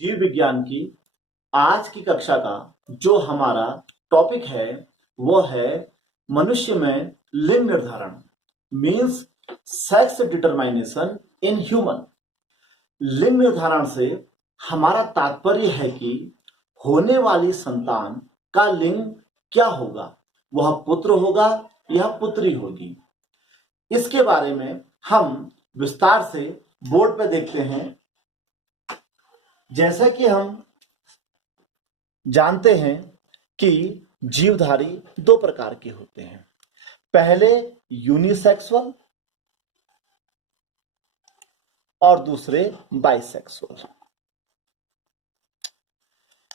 जीव विज्ञान की आज की कक्षा का जो हमारा टॉपिक है वो है मनुष्य में लिंग निर्धारण मीन्स सेक्स डिटरमाइनेशन इन ह्यूमन। लिंग निर्धारण से हमारा तात्पर्य है कि होने वाली संतान का लिंग क्या होगा, वह पुत्र होगा या पुत्री होगी। इसके बारे में हम विस्तार से बोर्ड पे देखते हैं। जैसा कि हम जानते हैं कि जीवधारी दो प्रकार के होते हैं, पहले यूनिसेक्सुअल और दूसरे बाइसेक्सुअल।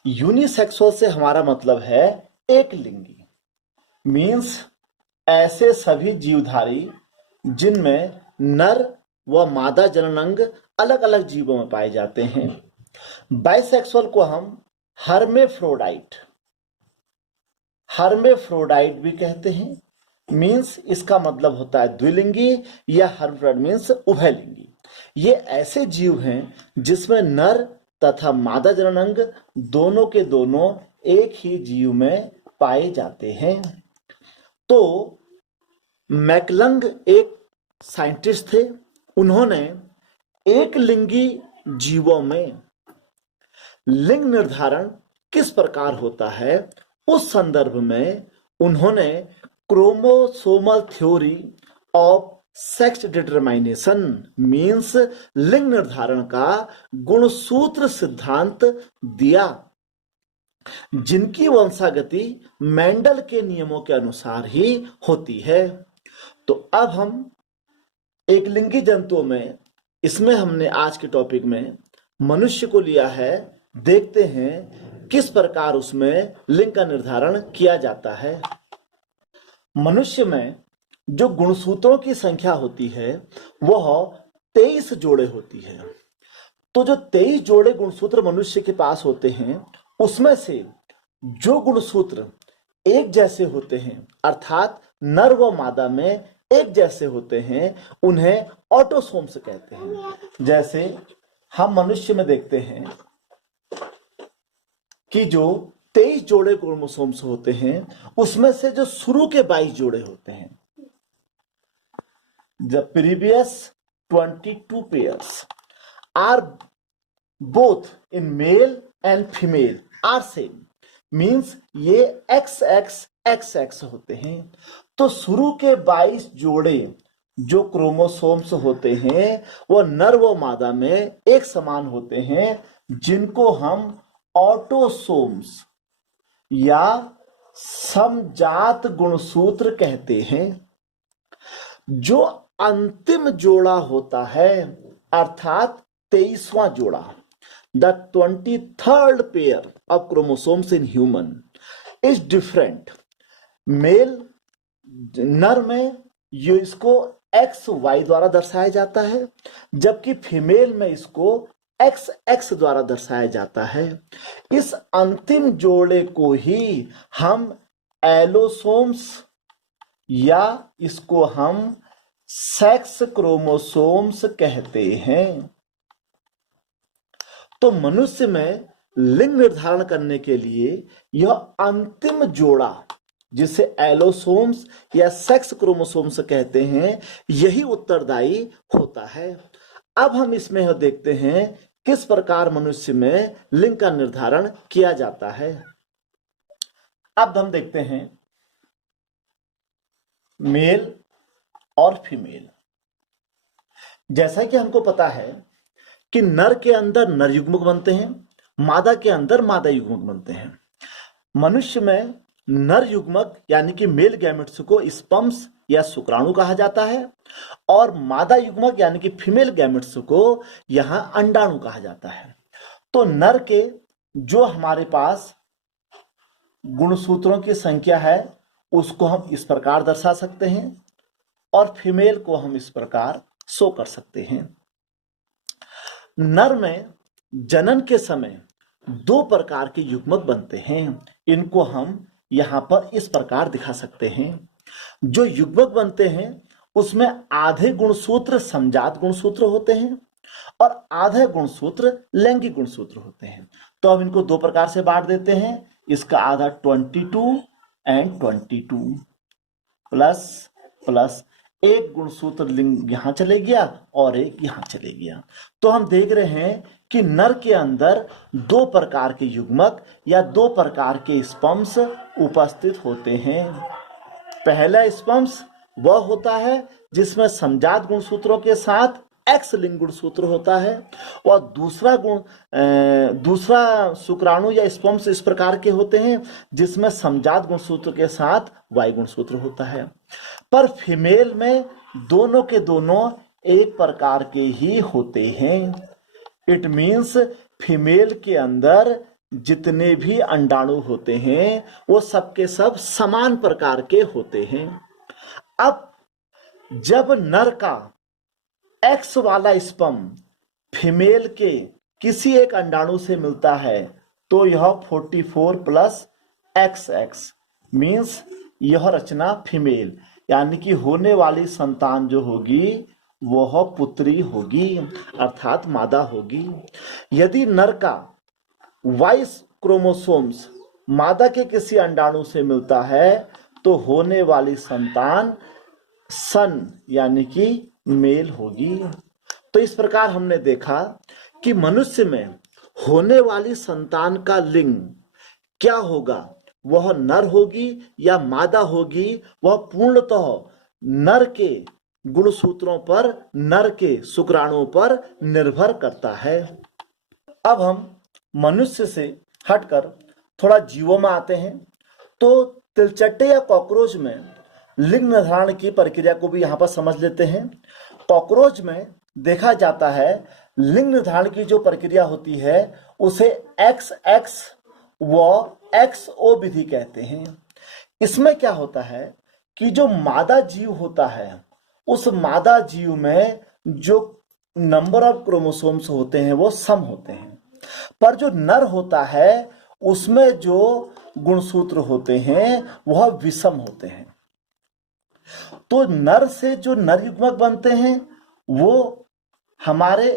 यूनिसेक्सुअल से हमारा मतलब है एक लिंगी, मीन्स ऐसे सभी जीवधारी जिनमें नर व मादा जननांग अलग अलग जीवों में पाए जाते हैं। बाइसेक्सुअल को हम हर्मेफ्रोडाइट भी कहते हैं, मीन्स इसका मतलब होता है द्विलिंगी, या हर्मेफ्रोडाइट मीन्स उभयलिंगी। ये ऐसे जीव हैं जिसमें नर तथा मादा जननांग दोनों के दोनों एक ही जीव में पाए जाते हैं। तो मैकलंग एक साइंटिस्ट थे, उन्होंने एक लिंगी जीवों में लिंग निर्धारण किस प्रकार होता है उस संदर्भ में उन्होंने chromosomal theory of sex determination means लिंग निर्धारण का गुणसूत्र सिद्धांत दिया, जिनकी वंशागति मेंडल के नियमों के अनुसार ही होती है। तो अब हम एक लिंगी जंतुओं में, इसमें हमने आज के टॉपिक में मनुष्य को लिया है, देखते हैं किस प्रकार उसमें लिंग का निर्धारण किया जाता है। मनुष्य में जो गुणसूत्रों की संख्या होती है वह 23 जोड़े होती है। तो जो 23 जोड़े गुणसूत्र मनुष्य के पास होते हैं उसमें से जो गुणसूत्र एक जैसे होते हैं, अर्थात नर व मादा में एक जैसे होते हैं, उन्हें ऑटोसोम्स कहते हैं। जैसे हम मनुष्य में देखते हैं कि जो 23 जोड़े क्रोमोसोम्स होते हैं उसमें से जो शुरू के 22 जोड़े होते हैं, the previous 22 pairs are both in male and female are same, means ये XX होते हैं। तो शुरू के 22 जोड़े जो क्रोमोसोम्स होते हैं वो नर व मादा में एक समान होते हैं, जिनको हम ऑटोसोम्स या समजात गुणसूत्र कहते हैं। जो अंतिम जोड़ा होता है अर्थात 23वां जोड़ा, the 23rd pair of chromosomes in human is different. Male नर में ये इसको XY द्वारा दर्शाया जाता है, जबकि फीमेल में इसको XX द्वारा दर्शाया जाता है। इस अंतिम जोड़े को ही हम एलोसोम्स या इसको हम सेक्स क्रोमोसोम्स कहते हैं। तो मनुष्य में लिंग निर्धारण करने के लिए यह अंतिम जोड़ा, जिसे एलोसोम्स या सेक्स क्रोमोसोम्स कहते हैं, यही उत्तरदायी होता है। अब हम इसमें देखते हैं किस प्रकार मनुष्य में लिंग का निर्धारण किया जाता है। अब हम देखते हैं मेल और फीमेल। जैसा कि हमको पता है कि नर के अंदर नर युग्मक बनते हैं, मादा के अंदर मादा युग्मक बनते हैं। मनुष्य में नर युग्मक यानी कि मेल गैमेट्स को स्पर्म्स या शुक्राणु कहा जाता है, और मादा युग्मक यानी कि फीमेल गैमेट्स को यहां अंडाणु कहा जाता है। तो नर के जो हमारे पास गुणसूत्रों की संख्या है उसको हम इस प्रकार दर्शा सकते हैं, और फीमेल को हम इस प्रकार शो कर सकते हैं। नर में जनन के समय दो प्रकार के युग्मक बनते हैं, इनको हम यहां पर इस प्रकार दिखा सकते हैं। जो युग्मक बनते हैं उसमें आधे गुणसूत्र समजात गुणसूत्र होते हैं और आधे गुणसूत्र लैंगिक गुणसूत्र होते हैं। तो हम इनको दो प्रकार से बांट देते हैं। इसका आधा 22 एंड 22 प्लस प्लस एक गुणसूत्र लिंग यहां चले गया और एक यहां चले गया। तो हम देख रहे हैं कि नर के अंदर दो प्रकार के युग्मक या दो प्रकार के स्पर्म्स उपस्थित होते हैं। पहला स्पर्म्स वह होता है जिसमें समजात गुणसूत्रों के साथ एक्स लिंग गुणसूत्र होता है, और दूसरा शुक्राणु या स्पर्म्स इस प्रकार के होते हैं जिसमें समजात गुणसूत्र के साथ वाई गुणसूत्र होता है। पर फीमेल में दोनों के दोनों एक प्रकार के ही होते हैं। इट मीन्स फीमेल के अंदर जितने भी अंडाणु होते हैं वो सबके सब समान प्रकार के होते हैं। अब जब नर का एक्स वाला स्पर्म फीमेल के किसी एक अंडाणु से मिलता है तो यह 44 प्लस XX मीन्स यह रचना फीमेल, यानी कि होने वाली संतान जो होगी वह पुत्री होगी अर्थात मादा होगी। यदि नर का वाई क्रोमोसोम्स मादा के किसी अंडाणु से मिलता है तो होने वाली संतान सन यानी कि मेल होगी। तो इस प्रकार हमने देखा कि मनुष्य में होने वाली संतान का लिंग क्या होगा, वह नर होगी या मादा होगी, वह पूर्णतः नर के गुणसूत्रों पर, नर के शुक्राणुओं पर निर्भर करता है। अब हम मनुष्य से हटकर थोड़ा जीवों में आते हैं। तो तिलचट्टे या कॉकरोच में लिंग निर्धारण की प्रक्रिया को भी यहाँ पर समझ लेते हैं। कॉकरोच में देखा जाता है लिंग निर्धारण की जो प्रक्रिया होती है उसे XX व XO विधि कहते हैं। इसमें क्या होता है कि जो मादा जीव होता है उस मादा जीव में जो नंबर ऑफ क्रोमोसोम्स होते हैं वो सम होते हैं, पर जो नर होता है उसमें जो गुणसूत्र होते हैं वह विषम होते हैं। तो नर से जो नर युग्मक बनते हैं वो हमारे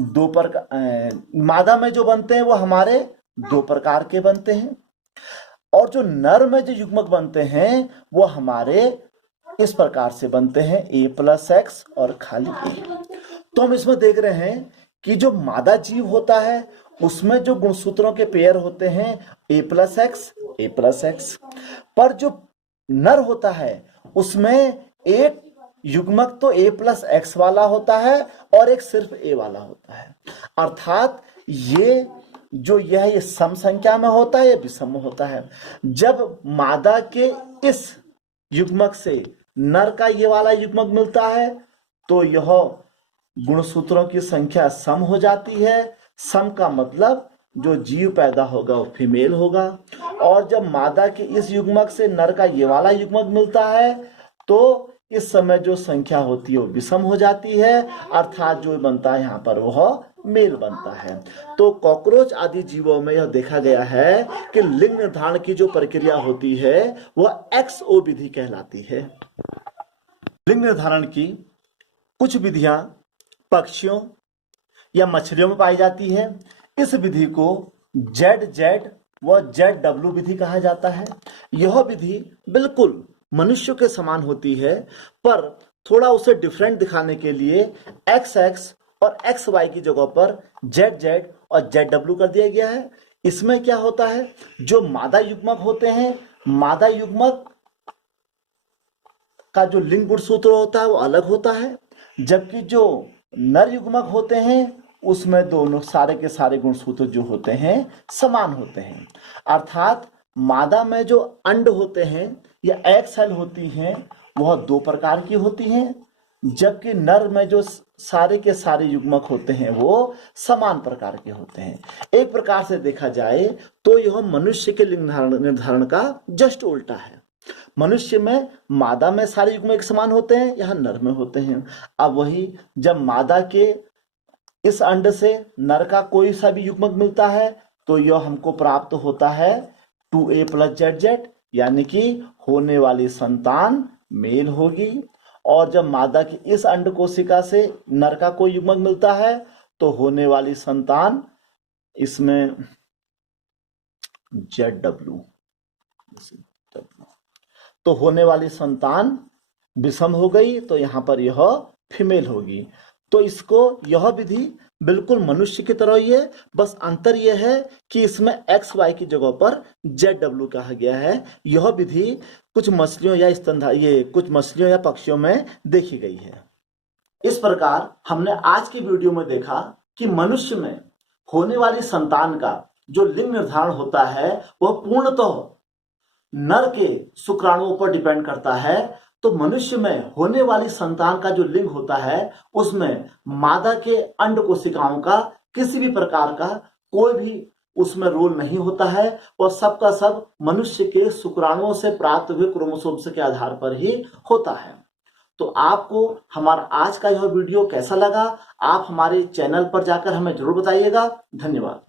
दो प्रकार, मादा में जो बनते हैं वो हमारे दो प्रकार के बनते हैं, और जो नर में जो युग्मक बनते हैं वो हमारे इस प्रकार से बनते हैं A+X और खाली A। तो हम इसमें देख रहे हैं कि जो मादा जीव होता है उसमें जो गुणसूत्रों के पेयर होते हैं A+X A+X, पर जो नर होता है उसमें एक युग्मक तो A+X वाला होता है और एक सिर्फ A वाला होता है। अर्थात ये सम संख्या में होता है या विषम होता है। जब मादा के इस युग्मक से नर का ये वाला युग्मक मिलता है तो यह गुणसूत्रों की संख्या सम हो जाती है। सम का मतलब जो जीव पैदा होगा वो फीमेल होगा, और जब मादा के इस युग्मक से नर का ये वाला युग्मक मिलता है तो इस समय जो संख्या होती है वो विषम हो जाती है, अर्थात जो बनता है यहाँ पर वह मेल बनता है। तो कॉकरोच आदि जीवों में यह देखा गया है कि लिंग निर्धारण की जो प्रक्रिया होती है वह XO विधि कहलाती है। लिंग निर्धारण की कुछ विधियां पक्षियों या मछलियों में पाई जाती है। इस विधि को ZZ व ZW विधि कहा जाता है। यह विधि बिल्कुल मनुष्यों के समान होती है, पर थोड़ा उसे डिफरेंट दिखाने के लिए XX और XY की जगह पर ZZ और ZW कर दिया गया है। इसमें क्या होता है, जो मादा युग्मक होते हैं, मादा युग्मक का जो लिंग गुणसूत्र होता है वो अलग होता है, जबकि जो नर युग्मक होते हैं उसमें दोनों सारे के सारे गुणसूत्र जो होते हैं समान होते हैं। अर्थात मादा में जो अंड होते हैं या एग सेल होती हैं वह दो प्रकार की होती हैं, जबकि नर में जो सारे के सारे युग्मक होते हैं वो समान प्रकार के होते हैं। एक प्रकार से देखा जाए तो यह मनुष्य के लिंग निर्धारण का जस्ट उल्टा है। मनुष्य में मादा में सारे युग्मक समान होते हैं, यहाँ नर में होते हैं। अब वही जब मादा के इस अंड से नर का कोई सा भी युग्मक मिलता है तो यह हमको प्राप्त होता है 2A+ ZZ, यानी कि होने वाली संतान मेल होगी। और जब मादा की इस अंड कोशिका से नर का कोई युग्मक मिलता है तो होने वाली संतान इसमें ZW, तो होने वाली संतान विषम हो गई, तो यहाँ पर यह फीमेल होगी। तो इसको यह विधि बिल्कुल मनुष्य की तरह ही है, बस अंतर यह है कि इसमें XY की जगह पर ZW कहा गया है। यह विधि कुछ मछलियों या कुछ मछलियों या पक्षियों में देखी गई है। इस प्रकार हमने आज की वीडियो में देखा कि मनुष्य में होने वाली संतान का जो लिंग निर्धारण होता है वह पूर्णतः नर के शुक्राणुओं पर डिपेंड करता है। तो मनुष्य में होने वाली संतान का जो लिंग होता है उसमें मादा के अंड कोशिकाओं का किसी भी प्रकार का कोई भी उसमें रोल नहीं होता है, और सबका सब मनुष्य के शुक्राणुओं से प्राप्त हुए क्रोमोसोम्स के आधार पर ही होता है। तो आपको हमारा आज का यह वीडियो कैसा लगा, आप हमारे चैनल पर जाकर हमें जरूर बताइएगा। धन्यवाद।